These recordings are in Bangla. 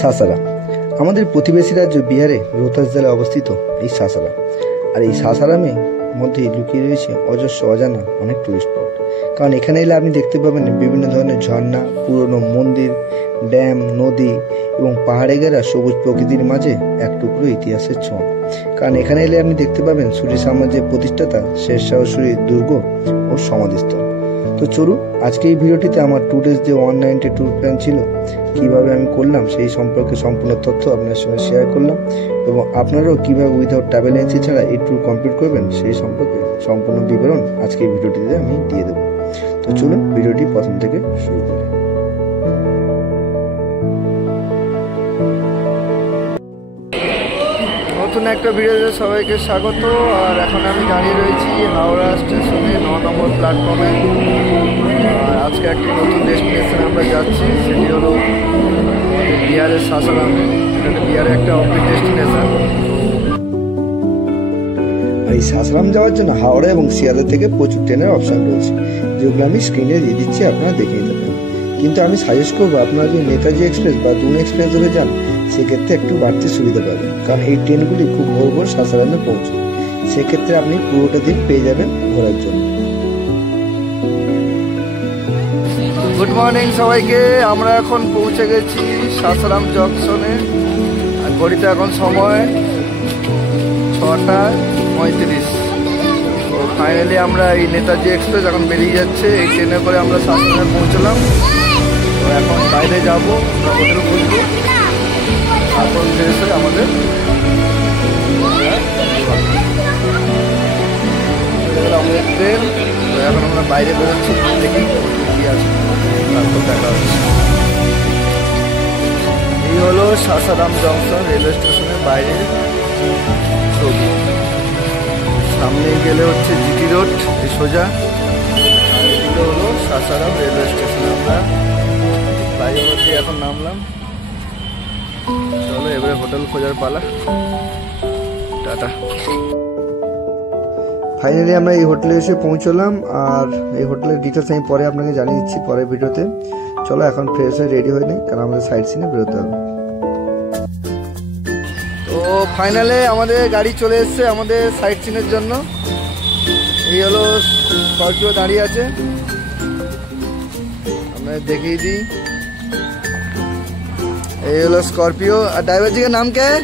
সাসারাম আমাদের প্রতিবেশী রাজ্য বিহারে রোহতাস জেলায় অবস্থিত এই সাসারাম। আর এই সাসারামের মধ্যে লুকিয়ে রয়েছে অজস্র অজানা অনেক টুরিস্ট স্পট। কারণ এখানে এলে আপনি দেখতে পাবেন বিভিন্ন ধরনের ঝর্ণা, পুরনো মন্দির, ড্যাম, নদী এবং পাহাড়ে ঘেরা সবুজ প্রকৃতির মাঝে এক টুকরো ইতিহাসের ছোঁয়া। কারণ এখানে এলে আপনি দেখতে পাবেন সূরি সাম্রাজ্যের প্রতিষ্ঠাতা শেরশাহ সূরির দুর্গ ও সমাধিস্থল। তো চলুন আজকে এই ভিডিওটিতে আমার 2 days যে 190 ট্যুর প্ল্যান ছিল কিভাবে আমি করলাম সেই সম্পর্কে সম্পূর্ণ তথ্য আপনার সঙ্গে শেয়ার করলাম, এবং আপনারাও কিভাবে উইদাউট ট্রাভেল এজেন্সি ছাড়া এই ট্যুর কমপ্লিট করবেন সেই সম্পর্কে সম্পূর্ণ বিবরণ আজকে এই ভিডিওটিতে আমি দিয়ে দেবো। তো চলুন ভিডিওটি প্রথম থেকে শুরু করি। নতুন একটা ভিডিওতে সবাইকে স্বাগত। আর এখন আমি দাঁড়িয়ে রয়েছি হাওড়া স্টেশনে 9 নম্বর প্ল্যাটফর্মে। আর আজকে একটি নতুন ডেস্টিনেশনে আমরা যাচ্ছি, সেটি হলো বিহারের সাসারাম। এটা বিহারের একটা অফিস ডেস্টিনেশন। আর এই সাসারাম যাওয়ার জন্য হাওড়া এবং শিয়ালদা থেকে প্রচুর ট্রেনের অপশন রয়েছে, যেগুলো আমি স্ক্রিনে দিয়ে দিচ্ছি, আপনারা দেখে নিতে পারেন। কিন্তু আমি সাজেস্ট করবো আপনারা যদি নেতাজি এক্সপ্রেস বা দুন এক্সপ্রেস ধরে যান সেক্ষেত্রে একটু বাড়তি সুবিধা পাবেন, কারণ এই ট্রেনগুলি খুব ভোর ভোর সাসারামে পৌঁছায়। সেক্ষেত্রে আপনি পুরোটা দিন পেয়ে যাবেন ঘোরার জন্য। গুড মর্নিং সবাইকে। আমরা এখন পৌঁছে গেছি সাসারাম জংশনে। আর ঘড়িতে এখন সময় 6:35। তো ফাইনালি আমরা এই নেতাজি এক্সপ্রেস এখন বেরিয়ে যাচ্ছে। এই ট্রেনে করে আমরা সাসারামে পৌঁছলাম। তো এখন বাইরে যাবো, আমরা হোটেল খুঁজবো, তারপর ফ্রেশ হয়ে আমাদের আমাদের ট্রেন। তো এখন আমরা বাইরে বেরোচ্ছি, দেখি কি আছে, তারপর দেখা হচ্ছে। এই হলো সাসারাম জংশন রেলওয়ে স্টেশনের বাইরের ছবি। সামনে গেলে হচ্ছে জিটি রোড, এই সোজা। আর এদিকে হলো সাসারাম রেলওয়ে স্টেশনে আমরা ফ্লাইওভার দিয়ে এখন নামলাম। চলো এবারে হোটেল খোঁজার পালা। টাটা। ফাইনালি আমরা এই হোটেলে এসে পৌঁছলাম। আর এই হোটেলের ডিটেলস আমি পরে আপনাকে জানিয়ে দিচ্ছি পরের ভিডিওতে। চলো এখন ফ্রেশ হয়ে রেডি হয়ে নিই, কারণ আমাদের সাইড সিনে বেরোতে হবে। তো ফাইনালে আমাদের গাড়ি চলে এসছে আমাদের সাইড সিনের জন্য। এই হলো স্করপিও দাঁড়িয়ে আছে, আমরা দেখিয়ে দিই। ये लो स्कॉर्पियो। ड्राइवर जी का नाम क्या है?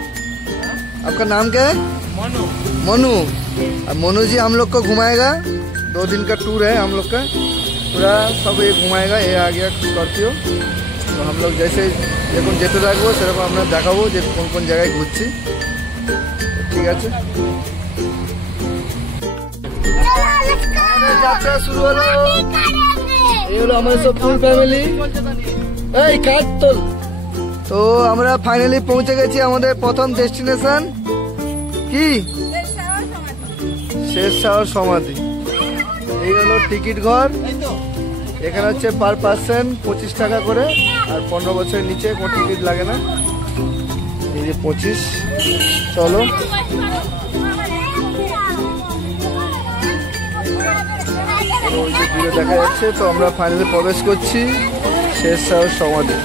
आपका नाम क्या है? मोनू। अब मोनू जी हम लोग को घुमाएगा। 2 दिन का टूर है हम लोग का, पूरा सब ये घुमाएगा। ये आ गया स्कॉर्पियो। तो हम लोग जैसे যখন যেতে থাকবো সেরকম আমরা দেখাবো যে কোন কোন জায়গায় ঘুরছি। ঠিক আছে, আমাদের যাত্রা শুরু হলো। এই হলো আমাদের সব ফুল ফ্যামিলি। এই কাট তোল। তো আমরা ফাইনালি পৌঁছে গেছি আমাদের প্রথম ডেস্টিনেশন, কি শেরশাহ সমাধি। এই হলো টিকিট ঘর। এখানে হচ্ছে পার পার্সন 25 টাকা করে, আর 15 বছরের নিচে কোনো টিকিট লাগে না। এই যে 25। চলো ওই যে দূরে দেখা যাচ্ছে। তো আমরা ফাইনালি প্রবেশ করছি শেরশাহ সমাধি।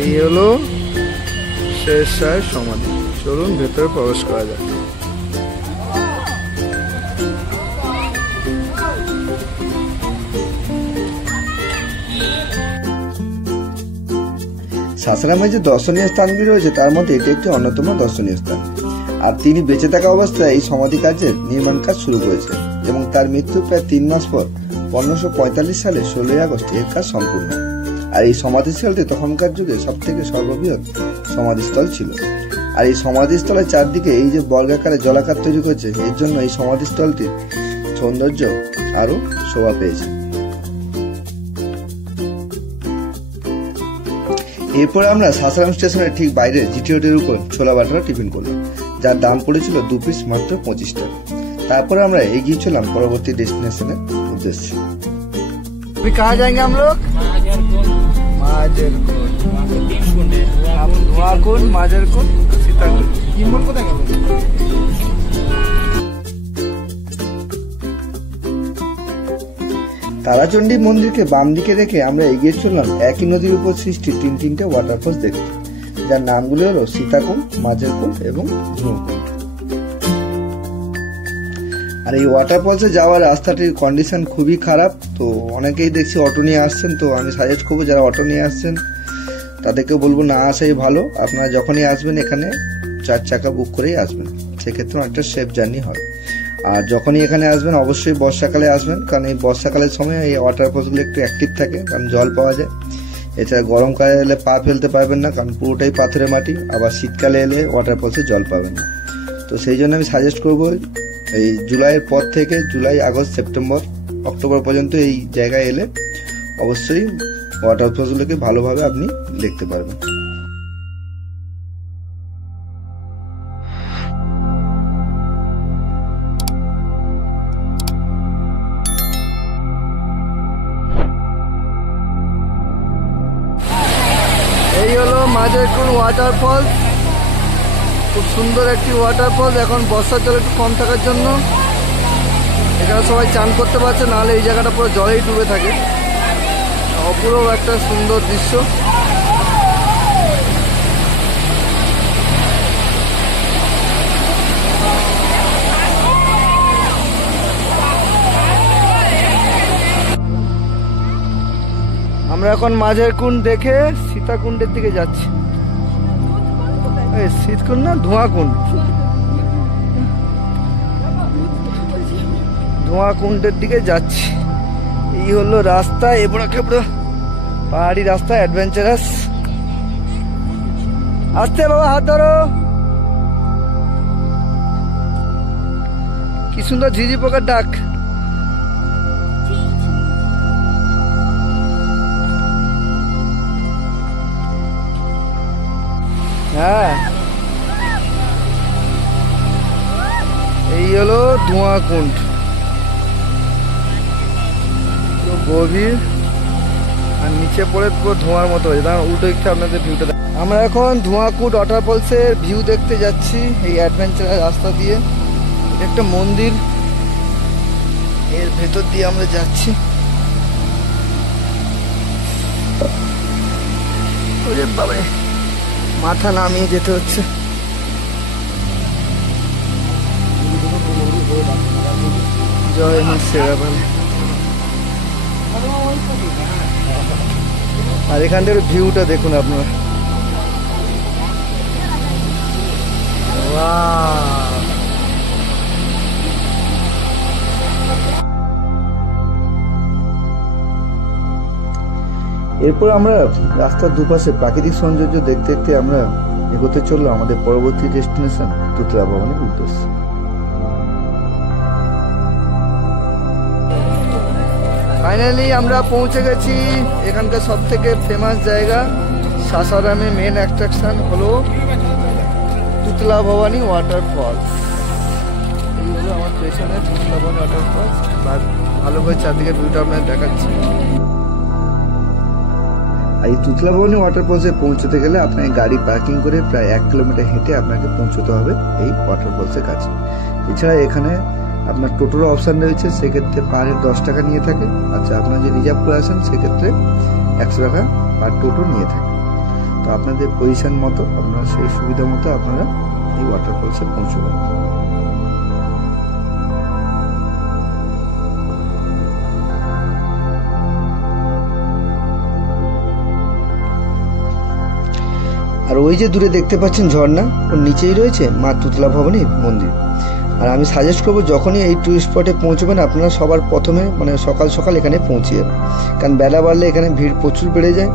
এই হলো শেরশাহ সমাধি। চলুন ভেতরে প্রবেশ করা যাক। সাসারামে যে দর্শনীয় স্থানগুলি রয়েছে তার মধ্যে এটি একটি অন্যতম দর্শনীয় স্থান। আর তিনি বেঁচে থাকা অবস্থায় এই সমাধি কাজের নির্মাণ কাজ শুরু করেছেন, এবং তার মৃত্যুর প্রায় 3 মাস পর 1545 সালে 16 আগস্ট এর কাজ সম্পূর্ণ। আর এই সমাধিস্থলটি তখনকার যুগে সব থেকে সর্ববৃহৎ সমাধিস্থল ছিল। আর এই সমাধিস্থলের চারদিকে এই যে বর্গাকারে জলাকার তৈরি করেছে, এর জন্য এই সমাধিস্থলটির সৌন্দর্য আরো শোভা পেয়েছে। এরপরে আমরা সাসারাম স্টেশনের ঠিক বাইরে জিটি রোডের উপর ছোলা বাটারা টিফিন করলাম, যার দাম পড়েছিল 2 পিস মাত্র 25 টাকা। তারপরে আমরা এগিয়ে চললাম পরবর্তী ডেস্টিনেশনের উদ্দেশ্যে। अभी कहाँ जाएंगे हम लोग? धुआकुंड, माजरकुंड, सीताकुंड। তারাচণ্ডী মন্দিরকে বাম দিকে রেখে আমরা এগিয়ে চললাম একই নদীর উপর সৃষ্টি তিনটে ওয়াটারফলস দেখতে, যার নামগুলো হলো সীতাকুণ্ড, মাঝের কুণ্ড এবং ধুঁয়াকুণ্ড। আর এই ওয়াটারফলসে যাওয়ার রাস্তাটির কন্ডিশন খুবই খারাপ, তো অনেকেই দেখছি অটো নিয়ে আসছেন। তো আমি সাজেস্ট করবো যারা অটো নিয়ে আসছেন তাদেরকে বলবো না আসাই ভালো। আপনারা যখনই আসবেন এখানে 4 চাকা বুক করেই আসবেন, সেক্ষেত্রে অনেকটা সেফ জার্নি হয়। আর যখনই এখানে আসবেন অবশ্যই বর্ষাকালে আসবেন, কারণ এই বর্ষাকালের সময় এই ওয়াটারফলসগুলো একটু অ্যাক্টিভ থাকে, কারণ জল পাওয়া যায়। এছাড়া গরমকালে এলে পা ফেলতে পারবেন না, কারণ পুরোটাই পাথরের মাটি। আবার শীতকালে এলে ওয়াটারফলসে জল পাবেন না। তো সেই জন্য আমি সাজেস্ট করবো এই জুলাইয়ের পর থেকে জুলাই, আগস্ট, সেপ্টেম্বর, অক্টোবর পর্যন্ত এই জায়গায় এলে অবশ্যই ওয়াটারফলসগুলোকে ভালোভাবে আপনি দেখতে পারবেন। এই হলো মাঝের কুণ্ড ওয়াটারফলস, খুব সুন্দর একটি ওয়াটারফলস। এখন বর্ষার জল একটু কম থাকার জন্য এখানে সবাই চান করতে পারছে, নাহলে এই জায়গাটা পুরো জলেই ডুবে থাকে। অপূর্ব একটা সুন্দর দৃশ্য। আমরা এখন মাঝের কুণ্ড দেখে সীতাকুণ্ডের দিকে যাচ্ছি। শীতকুণ্ড না ধোঁয়াকুণ্ড, ধোঁয়াকুণ্ডের দিকে যাচ্ছি। এই হলো রাস্তা, এবড়া খেবড়া পাহাড়ি রাস্তা, অ্যাডভেঞ্চারাস। আসতে বাবা, হাত ধরো। কি সুন্দর ঝিঝি পোকার ডাক। হ্যাঁ, এই হলো ধোঁয়াকুণ্ড, গভীর আর নিচে পড়ে পুরো ধোঁয়ার মতো হয়েছে। উল্টো দিকটা আপনাদের ভিউটা। আমরা এখন ধোঁয়াকুণ্ড ওয়াটারফলসের ভিউ দেখতে যাচ্ছি এই অ্যাডভেঞ্চার রাস্তা দিয়ে। এটা একটা মন্দির, এর ভেতর দিয়ে আমরা যাচ্ছি। ওরে বাবা, মাথা নামিয়ে যেতে হচ্ছে। জয় মা সেরা বলে। আর এখান থেকে ভিউটা দেখুন আপনারা। এরপর আমরা রাস্তার দুপাশে প্রাকৃতিক সৌন্দর্য দেখতে দেখতে আমরা এগোতে চললাম আমাদের পরবর্তী ডেস্টিনেশন তুতলা ভবনের উদ্দেশ্যে। ফাইনালি আমরা পৌঁছে গেছি এখানকার সব থেকে ফেমাস জায়গা সাসারামে। মেন অ্যাট্রাকশন হলো তুতলা ভবানী ওয়াটারফলস। এই হলো আমার পেছনে তুতলা ভবানী ওয়াটারফলস। ভালো করে চারদিকে ভিউটা আপনার দেখাচ্ছি। এই তুতলা ভবানী ওয়াটারফলসে পৌঁছতে গেলে আপনাকে গাড়ি পার্কিং করে প্রায় 1 কিলোমিটার হেঁটে আপনাকে পৌঁছতে হবে এই ওয়াটারফলসের কাছে। এছাড়া এখানে আপনার টোটোর অপশান রয়েছে, সেক্ষেত্রে পার হেড 10 টাকা নিয়ে থাকে। আচ্ছা, আপনারা যে রিজার্ভ করে আসেন সেক্ষেত্রে 100 টাকা পার টোটো নিয়ে থাকে। তো আপনাদের পজিশন মতো আপনারা সেই সুবিধা মতো আপনারা এই ওয়াটারফলসে পৌঁছবেন। আর ওই যে দূরে দেখতে পাচ্ছেন ঝর্ণা, ওর নিচেই রয়েছে মা তুতলা ভবানীর মন্দির। আর আমি সাজেস্ট করবো যখনই এই টুরিস্ট স্পটে পৌঁছবেন আপনারা সবার প্রথমে সকাল সকাল এখানে পৌঁছে যাবেন, কারণ বেলা বাড়লে এখানে ভিড় প্রচুর বেড়ে যায়।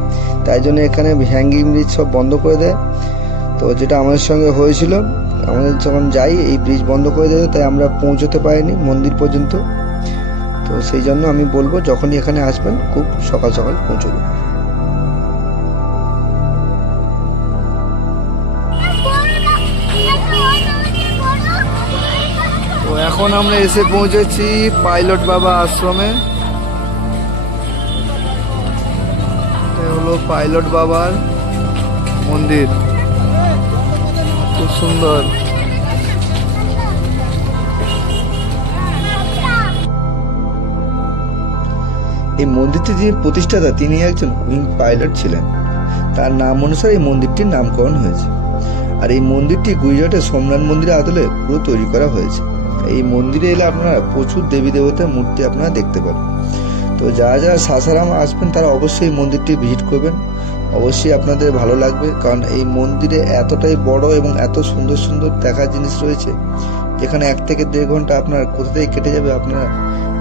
তাই জন্য এখানে হ্যাঙ্গিং ব্রিজ সব বন্ধ করে দেয়। তো যেটা আমাদের সঙ্গে হয়েছিল, আমাদের যখন যাই এই ব্রিজ বন্ধ করে দেয়, তাই আমরা পৌঁছতে পারিনি মন্দির পর্যন্ত। তো সেই জন্য আমি বলবো যখনই এখানে আসবেন খুব সকাল সকাল পৌঁছবেন। তো এখন আমরা এসে পৌঁছেছি পাইলট বাবা আশ্রমে। হলো পাইলট বাবার মন্দির, খুব সুন্দর। এই মন্দিরটি যিনি প্রতিষ্ঠাতা তিনি একজন উইং পাইলট ছিলেন। তার নাম অনুসারে এই মন্দিরটির নামকরণ হয়েছে। আর এই মন্দিরটি গুজরাটের সোমনাথ মন্দিরের আদলে পুরো তৈরি করা হয়েছে। এই মন্দিরে এলে আপনারা প্রচুর দেবী দেবতার মূর্তি আপনারা দেখতে পাবেন। তো যারা যারা সাসারাম আসবেন তারা অবশ্যই এই মন্দিরটি ভিজিট করবেন, অবশ্যই আপনাদের ভালো লাগবে। কারণ এই মন্দিরে এতটাই বড় এবং এত সুন্দর সুন্দর দেখার জিনিস রয়েছে, যেখানে 1 থেকে 1.5 ঘন্টা আপনার কোথা থেকে কেটে যাবে আপনারা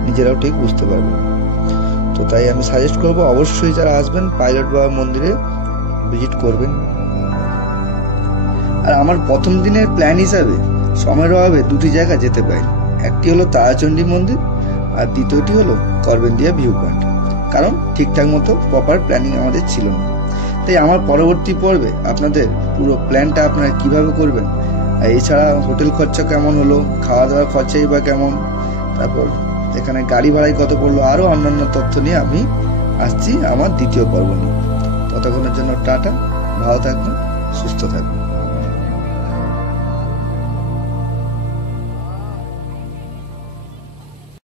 নিজেরাও ঠিক বুঝতে পারবেন। তো তাই আমি সাজেস্ট করব অবশ্যই যারা আসবেন পাইলট বাবা মন্দিরে ভিজিট করবেন। আর আমার প্রথম দিনের প্ল্যান হিসাবে সময়ের অভাবে 2টি জায়গা যেতে পারি। একটি হলো তারাচণ্ডী মন্দির আর দ্বিতীয়টি হলো করবেন্দিয়া ভিউ পয়েন্ট। কারণ ঠিকঠাক মতো প্রপার প্ল্যানিং আমাদের ছিল না। তাই আমার পরবর্তী পর্বে আপনাদের পুরো প্ল্যানটা আপনারা কিভাবে করবেন, আর এছাড়া হোটেল খরচা কেমন হলো, খাওয়া দাওয়ার খরচাই বা কেমন, তারপর এখানে গাড়ি ভাড়াই কত পড়লো, আরও অন্যান্য তথ্য নিয়ে আমি আসছি আমার দ্বিতীয় পর্ব নিয়ে। ততক্ষণের জন্য টাটা, ভালো থাকবেন, সুস্থ থাকবেন।